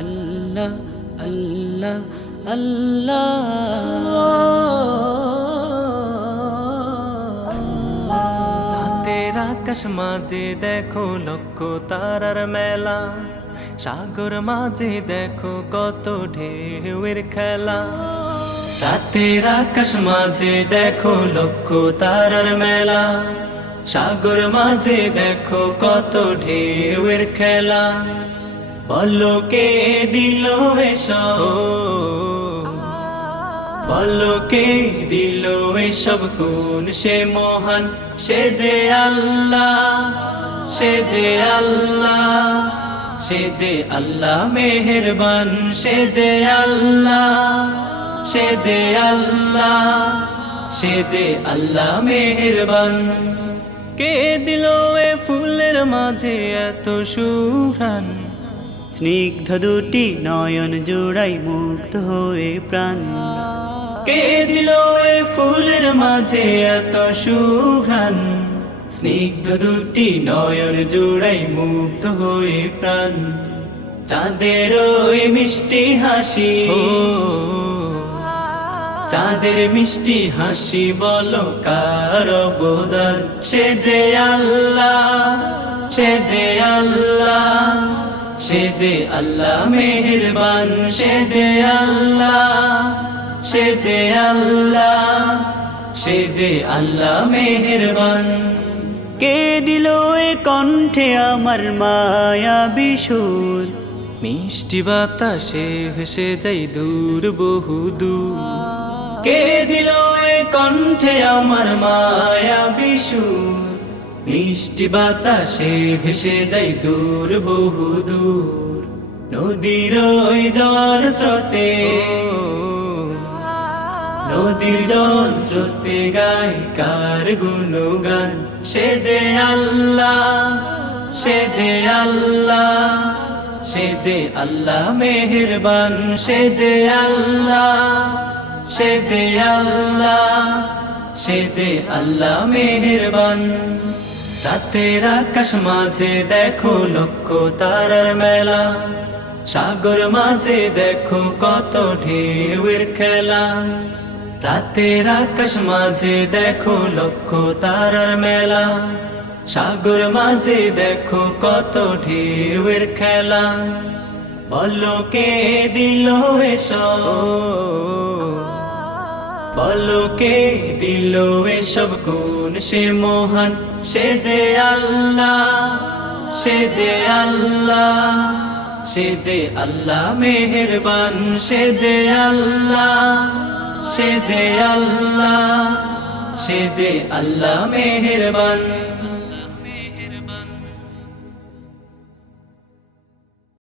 আল্লাহ আল্লাহ আল্লাহ রাতের আকাশ মাঝে দেখো লক্ষ তারার মেলা, সাগর মাঝে দেখো কত ঢেউয়ের খেলা। রাতের আকাশ মাঝে দেখো লক্ষ তারার মেলা, সাগর মাঝে দেখো কত ঢেউয়ের খেলা। বলো কে দিল এসব, বলো কে দিল এসব, কোন সে মহান, সে যে আল্লাহ, সে যে আল্লাহ, সে যে আল্লাহ মেহেরবান, সে যে আল্লাহ, সে যে আল্লাহ, সে যে আল্লাহ মেহেরবান। কে দিল এ ফুলের মাঝে এত সুঘ্রাণ, স্নিগ্ধ দুটি নয়ন জোড়াই মুগ্ধ হয়ে প্রাণ। কে দিল এ ফুলের মাঝে এত সুঘ্রাণ, স্নিগ্ধ দুটি নয়ন জোড়াই মুগ্ধ হয়ে প্রাণ। চাঁদের ওই মিষ্টি হাসি, চাঁদের মিষ্টি হাসি, বলো কার অবদান, সে যে আল্লাহ, সে যে আল্লাহ, সে যে আল্লাহ মেহেরবান, সে যে আল্লাহ, সে যে আল্লাহ, সে যে আল্লাহ মেহেরবান। কে দিল এ কণ্ঠে আমার মায়াবী সুর, মিষ্টি বাতাসে ভেসে যাই দূর বহু দূর। কে দিল এ কণ্ঠে আমার মায়াবী সুর, মিষ্টি বাতাসে ভেসে যাই দূর বহু দূর। নদীর ওই জল স্রোতে, নদীর জল স্রোতে গায় কার গুণগান, সে যে আল্লাহ, সে যে আল্লাহ, সে যে আল্লাহ মেহেরবান, সে যে আল্লাহ, সে যে আল্লাহ, সে যে আল্লাহ মেহেরবান। রাতের আকাশ মাঝে দেখো লক্ষ তারার মেলা, সাগর মাঝে দেখো কত ঢেউয়ের খেলা। রাতের আকাশ মাঝে দেখো লক্ষ তারার মেলা, সাগর মাঝে দেখো কত ঢেউয়ের খেলা। বলো কে দিল এসব, বলো কে দিল এসব, কোন সে মহান, সে যে আল্লাহ, সে যে আল্লাহ, সে যে আল্লাহ মেহেরবান, সে যে আল্লাহ, সে যে আল্লাহ, সে যে আল্লাহ মেহেরবান।